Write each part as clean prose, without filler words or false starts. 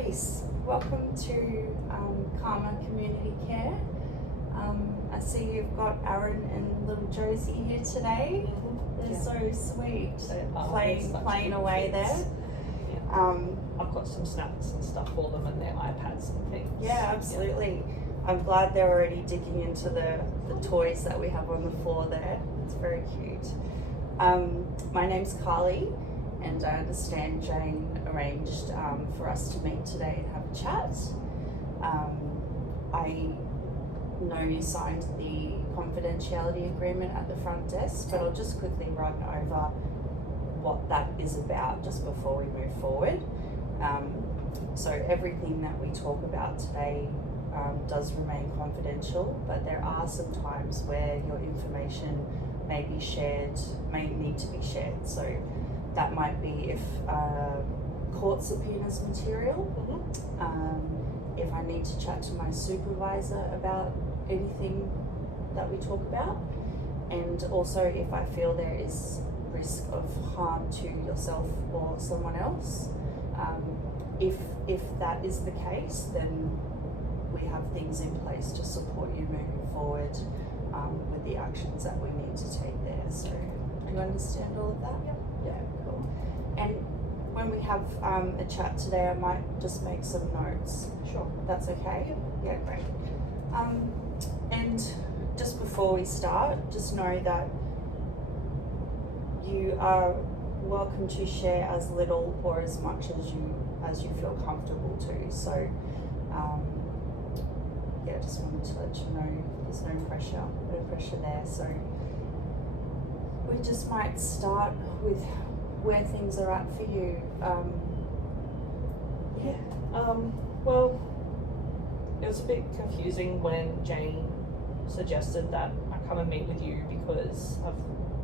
Annalise. Welcome to Karma Community Care. I see you've got Aaron and little Josie here today. They're so sweet, playing away there. I've got some snacks and stuff for them and their iPads and things. Yeah, absolutely. I'm glad they're already digging into the toys that we have on the floor there. It's very cute. My name's Carly, and I understand Jane arranged for us to meet today and have a chat. I know you signed the confidentiality agreement at the front desk, but I'll just quickly run over what that is about just before we move forward. So everything that we talk about today does remain confidential, but there are some times where your information may need to be shared. So that might be if court subpoenas material, if I need to chat to my supervisor about anything that we talk about, and also if I feel there is risk of harm to yourself or someone else. If that is the case, then we have things in place to support you moving forward with the actions that we need to take there. So do you understand all of that? Yeah, cool. And when we have a chat today, I might just make some notes. Sure. That's okay? Yeah, great. And just before we start, just know that you are welcome to share as little or as much as you feel comfortable to. So just wanted to let you know there's no pressure there. So we just might start with where things are at for you. Well, it was a bit confusing when Jane suggested that I come and meet with you because I've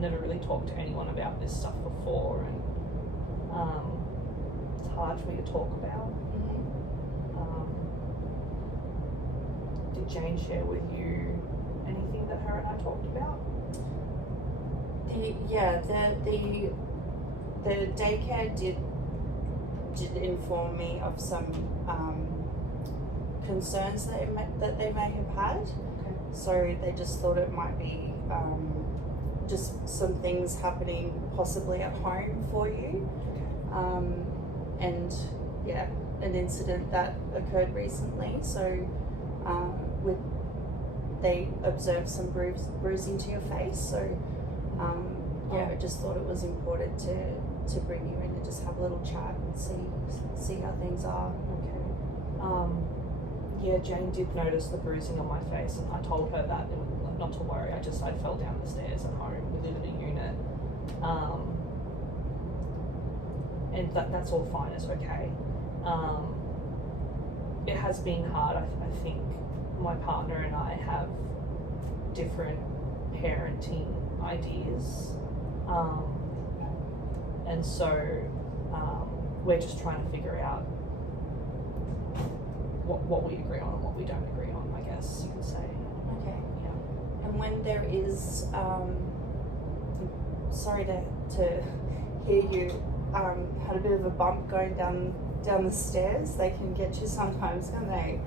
never really talked to anyone about this stuff before, and it's hard for me to talk about. Did Jane share with you anything that her and I talked about? The daycare did inform me of some concerns that they may have had. Okay. So they just thought it might be just some things happening possibly at home for you. And an incident that occurred recently. So they observed some bruising to your face. So I just thought it was important to bring you in and just have a little chat and see how things are. Okay. Jane did notice the bruising on my face, and I told her that not to worry. I fell down the stairs at home. We live in a unit, and that's all fine. It's okay. It has been hard. I think my partner and I have different parenting ideas, and so we're just trying to figure out what we agree on and what we don't agree on, I guess you could say. Okay. Yeah. And when there is, sorry to hear you had a bit of a bump going down the stairs. They can get you sometimes, can't they?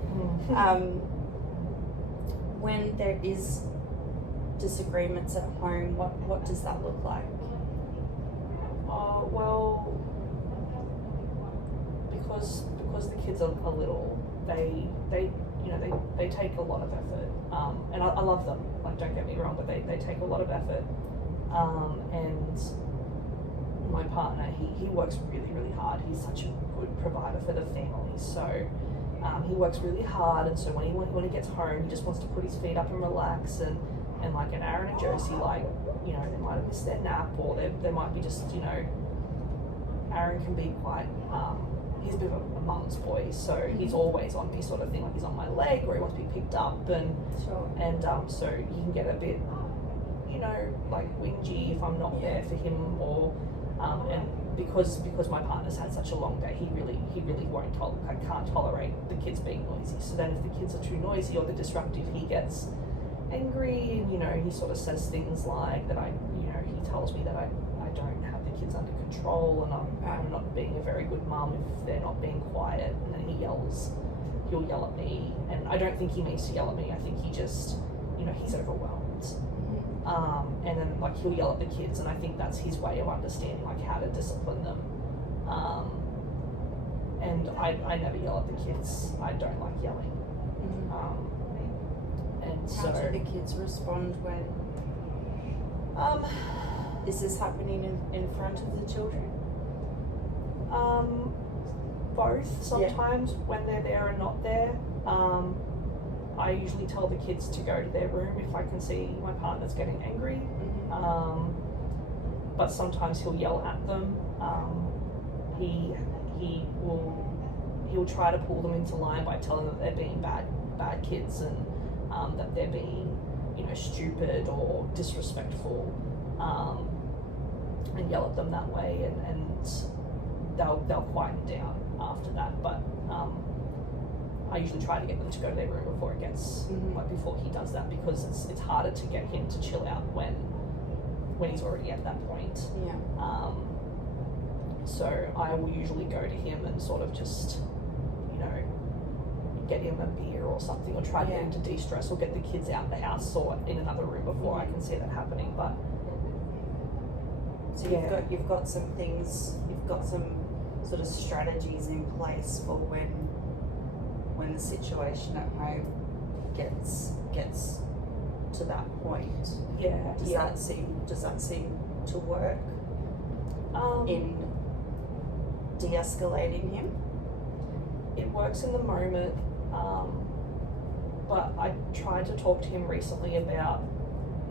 When there is disagreements at home, what does that look like? Well, because the kids are little, they take a lot of effort, and I love them. Like, don't get me wrong, but they take a lot of effort, and my partner, he works really, really hard. He's such a good provider for the family, so he works really hard, and so when he gets home, he just wants to put his feet up and relax, and like an Aaron and Josie, like, they might have missed their nap, or they might be just, Aaron can be quite, he's a bit of a mum's boy, so he's always on me sort of thing, like he's on my leg, or he wants to be picked up, and so he can get a bit, like whingy if I'm not there for him, or and because my partner's had such a long day, he really can't tolerate the kids being noisy. So then if the kids are too noisy or they're disruptive, he gets angry, and he sort of says things like that he tells me that I don't have the kids under control, and I'm not being a very good mum if they're not being quiet. And then he'll yell at me, and I don't think he means to yell at me. I think he just, he's overwhelmed. And then like he'll yell at the kids, and I think that's his way of understanding like how to discipline them. And I never yell at the kids. I don't like yelling. And How so do the kids respond when is this happening in front of the children? Both. Sometimes when they're there and not there. I usually tell the kids to go to their room if I can see my partner's getting angry. But sometimes he'll yell at them. He'll try to pull them into line by telling them that they're being bad kids, and that they're being stupid or disrespectful, and yell at them that way, and they'll quieten down after that. But I usually try to get them to go to their room before it gets before he does that, because it's harder to get him to chill out when he's already at that point. So I will usually go to him and sort of just get him a beer or something, or try to get him to de-stress, or get the kids out the house or in another room before I can see that happening. But so you've got some things, you've got some sort of strategies in place for when the situation at home gets to that point. Does that seem to work in de-escalating him? It works in the moment, but I tried to talk to him recently about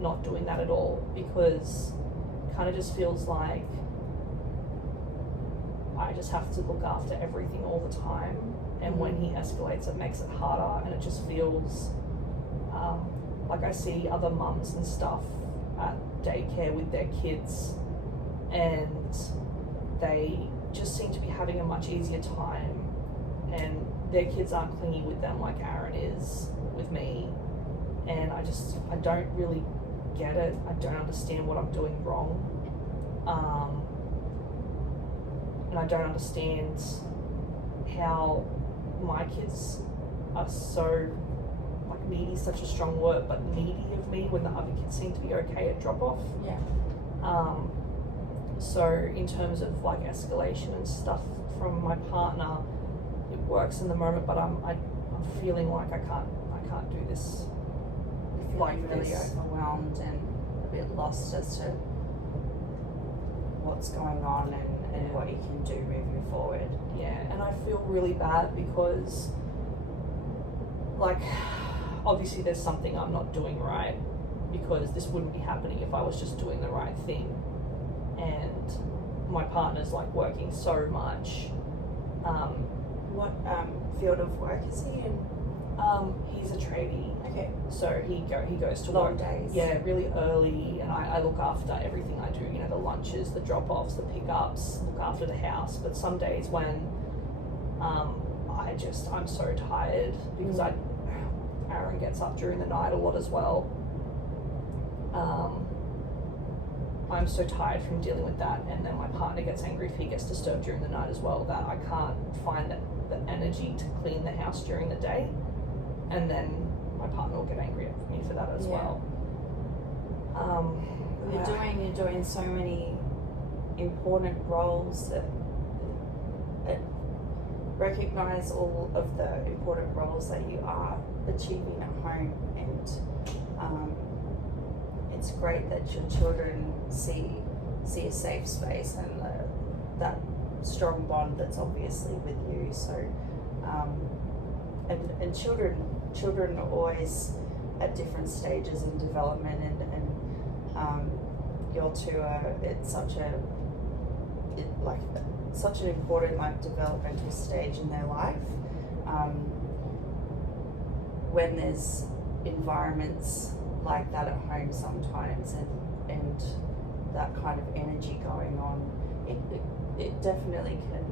not doing that at all, because it kind of just feels like I just have to look after everything all the time, and when he escalates it makes it harder, and it just feels like I see other mums and stuff at daycare with their kids, and they just seem to be having a much easier time, and their kids aren't clingy with them like Aaron is with me, and I don't really get it. I don't understand what I'm doing wrong, and I don't understand how my kids are so needy, such a strong word, but needy of me when the other kids seem to be okay at drop off. So in terms of escalation and stuff from my partner, it works in the moment, but I'm feeling like I can't do this. You feel really overwhelmed and a bit lost as to what's going on and what you can do moving forward. And I feel really bad because obviously there's something I'm not doing right, because this wouldn't be happening if I was just doing the right thing. And my partner's working so much. What field of work is he in? He's a tradie. Okay. So he goes to long work. days. Yeah, really early, and I look after everything I do. The lunches, the drop-offs, the pickups, look after the house. But some days when I'm so tired, because Aaron gets up during the night a lot as well. I'm so tired from dealing with that, and then my partner gets angry if he gets disturbed during the night as well, that I can't find the energy to clean the house during the day, and then my partner will get angry at me for that as well. You're doing so many important roles that recognise all of the important roles that you are achieving at home, and it's great that your children see a safe space and that strong bond that's obviously with you. So and children are always at different stages in development, and your two are such an important developmental stage in their life. When there's environments like that at home sometimes, and that kind of energy going on, it definitely can,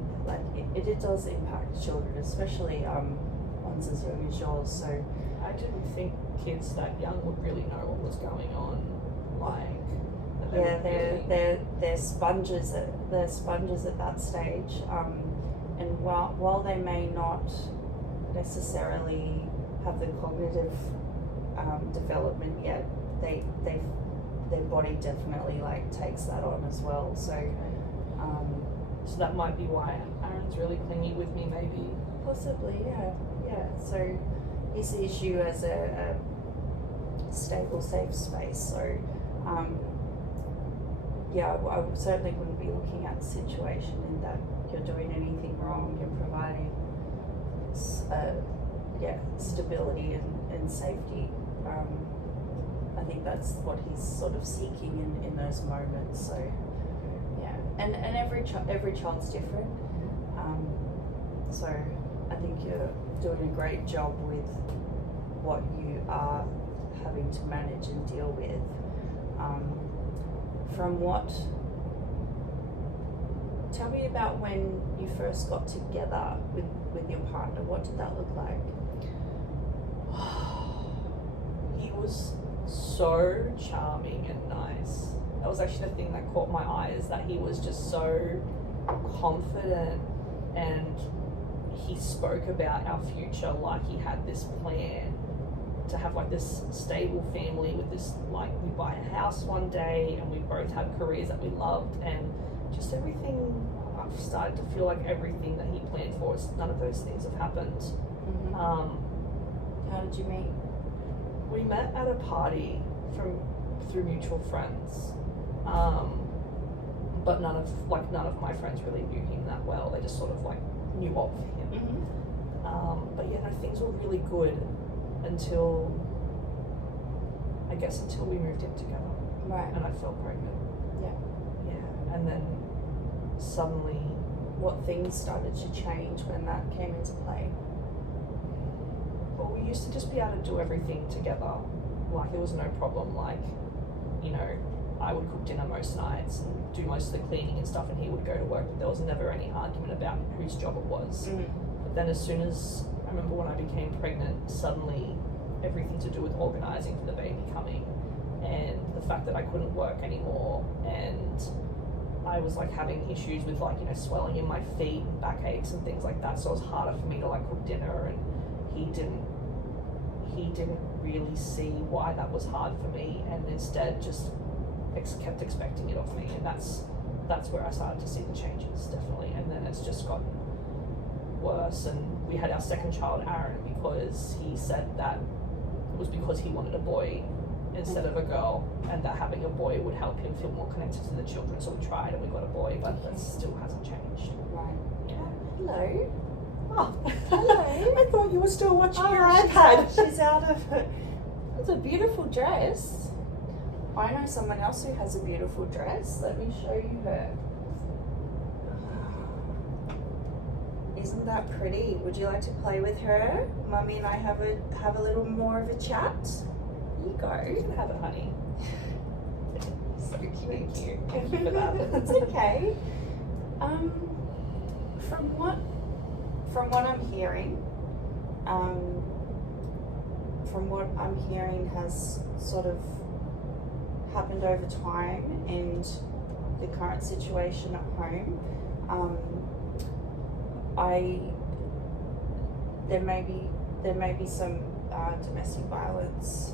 it does impact children, especially ones as young as yours. So I didn't think kids that young would really know what was going on. Yeah, they're sponges at that stage, and while they may not necessarily have the cognitive development yet, their body definitely like takes that on as well. So so that might be why Aaron's really clingy with me, maybe. possibly, yeah. So he sees you as a stable, safe space. So yeah, I certainly wouldn't be looking at the situation in that you're doing anything wrong. You're providing stability and safety. I think that's what he's sort of seeking in those moments. So yeah, and every child's different. So I think you're doing a great job with what you are having to manage and deal with. Tell me about when you first got together with your partner. What did that look like? He was so charming and nice. That was actually the thing that caught my eye, is that he was just so confident, and he spoke about our future like he had this plan to have like this stable family with this, like, we buy a house one day and we both had careers that we loved, and just everything. I've started to feel like everything that he planned for us, none of those things have happened. Mm-hmm. How did you meet? We met at a party through mutual friends, but none of my friends really knew him that well. They just sort of like knew of him. Mm-hmm. But yeah, no, things were really good until we moved in together. Right. And I fell pregnant. Yeah, and then suddenly, what things started to change when that came into play? well, we used to just be able to do everything together. Like, there was no problem. Like, you know, I would cook dinner most nights and do most of the cleaning and stuff, and he would go to work. There was never any argument about whose job it was. Mm. But then as soon as, I remember when I became pregnant, suddenly everything to do with organising for the baby coming, and the fact that I couldn't work anymore, and I was like having issues with, like, you know, swelling in my feet and backaches and things like that. So it was harder for me to like cook dinner, and he didn't really see why that was hard for me, and instead just kept expecting it of me. And that's where I started to see the changes, definitely. And then it's just gotten worse, and we had our second child, Aaron, because he said that it was because he wanted a boy instead of a girl, and that having a boy would help him feel more connected to the children. So we tried and we got a boy, but that still hasn't changed. Right. Yeah. Hello. Oh, Hello. I thought you were still watching your she's iPad. She's out of it. It's a beautiful dress. I know someone else who has a beautiful dress. Let me show you her. Isn't that pretty? Would you like to play with her? Mummy and I have a little more of a chat. Here you go. You can have it, honey. So cute. Thank you. Thank you for that. It's okay. From what I'm hearing has sort of happened over time, and the current situation at home, there may be some domestic violence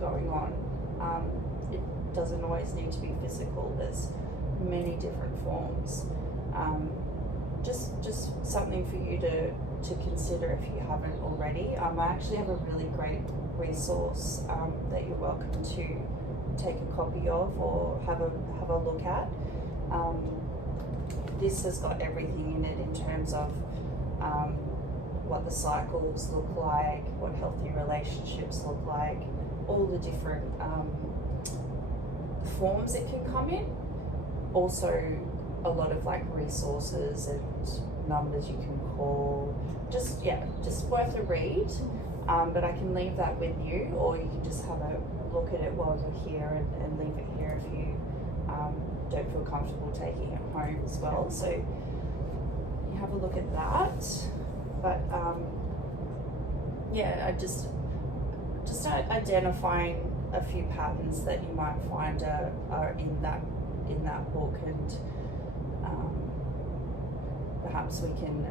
going on. It doesn't always need to be physical. There's many different forms. Just something for you to consider if you haven't already. I actually have a really great resource that you're welcome to take a copy of or have a look at. This has got everything in it in terms of what the cycles look like, what healthy relationships look like, all the different forms it can come in. Also, a lot of like resources and numbers you can call. Just worth a read. But I can leave that with you, or you can just have a look at it while you're here and leave it here if you don't feel comfortable taking it home as well. So you have a look at that. But I just identifying a few patterns that you might find are in that book, and perhaps we can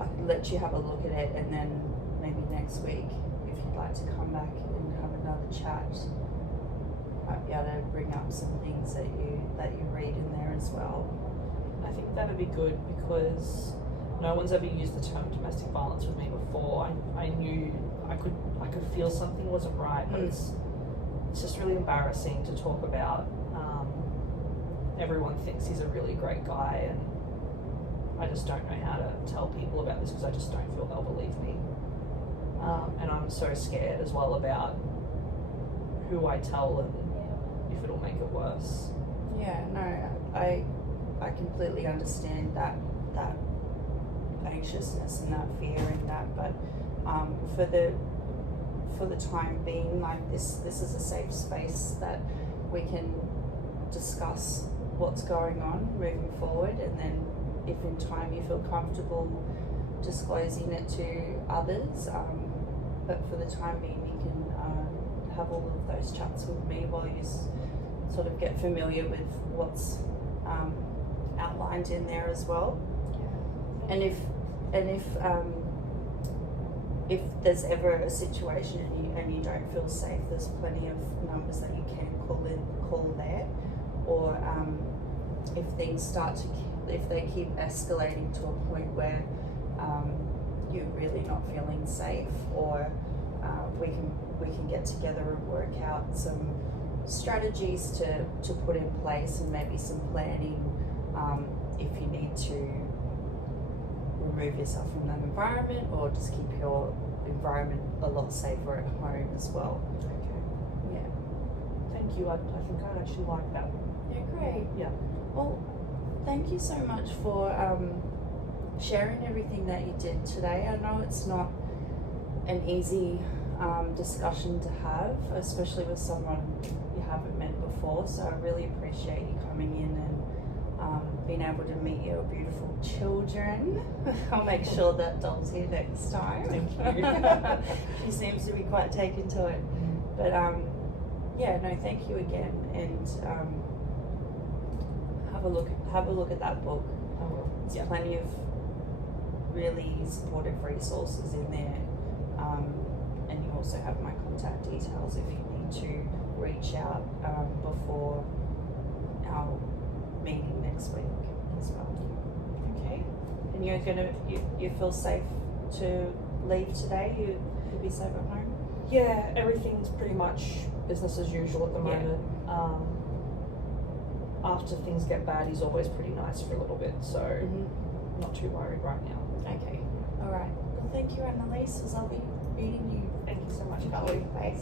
I can let you have a look at it, and then maybe next week, if you'd like to come back and have another chat, might be able to bring up some things that you read in there as well. I think that would be good, because no one's ever used the term domestic violence with me before. I knew I could feel something wasn't right, but it's just really embarrassing to talk about. Everyone thinks he's a really great guy, and I just don't know how to tell people about this, because I just don't feel they'll believe me. And I'm so scared as well about who I tell and if it'll make it worse. Yeah, no, I completely understand that anxiousness and that fear and that, but for the time being, like this is a safe space that we can discuss what's going on moving forward, and then if in time you feel comfortable disclosing it to others, but for the time being you can have all of those chats with me while you sort of get familiar with what's outlined in there as well. And if there's ever a situation and you don't feel safe, there's plenty of numbers that you can call there, or if things if they keep escalating to a point where you're really not feeling safe, or we can get together and work out some strategies to put in place, and maybe some planning if you need to remove yourself from that environment, or just keep your environment a lot safer at home as well. Okay. Yeah. Thank you. I think I'd actually like that. Yeah, great. Yeah. Well, thank you so much for sharing everything that you did today. I know it's not an easy discussion to have, especially with someone you haven't met before, so I really appreciate you coming in and being able to meet your beautiful children. I'll make sure that Doll's here next time. Thank you. She seems to be quite taken to it. But yeah, no, thank you again, and have a look at that book. There's plenty of really supportive resources in there, and you also have my contact details if you need to reach out before our meeting next week as well. Okay, and you feel safe to leave today? You'll be safe at home? Yeah, everything's pretty much business as usual at the moment. After things get bad, he's always pretty nice for a little bit, so not too worried right now. Okay, all right. Well, thank you, Annalise. It was lovely meeting you. Thank you so much, Carly. Bye.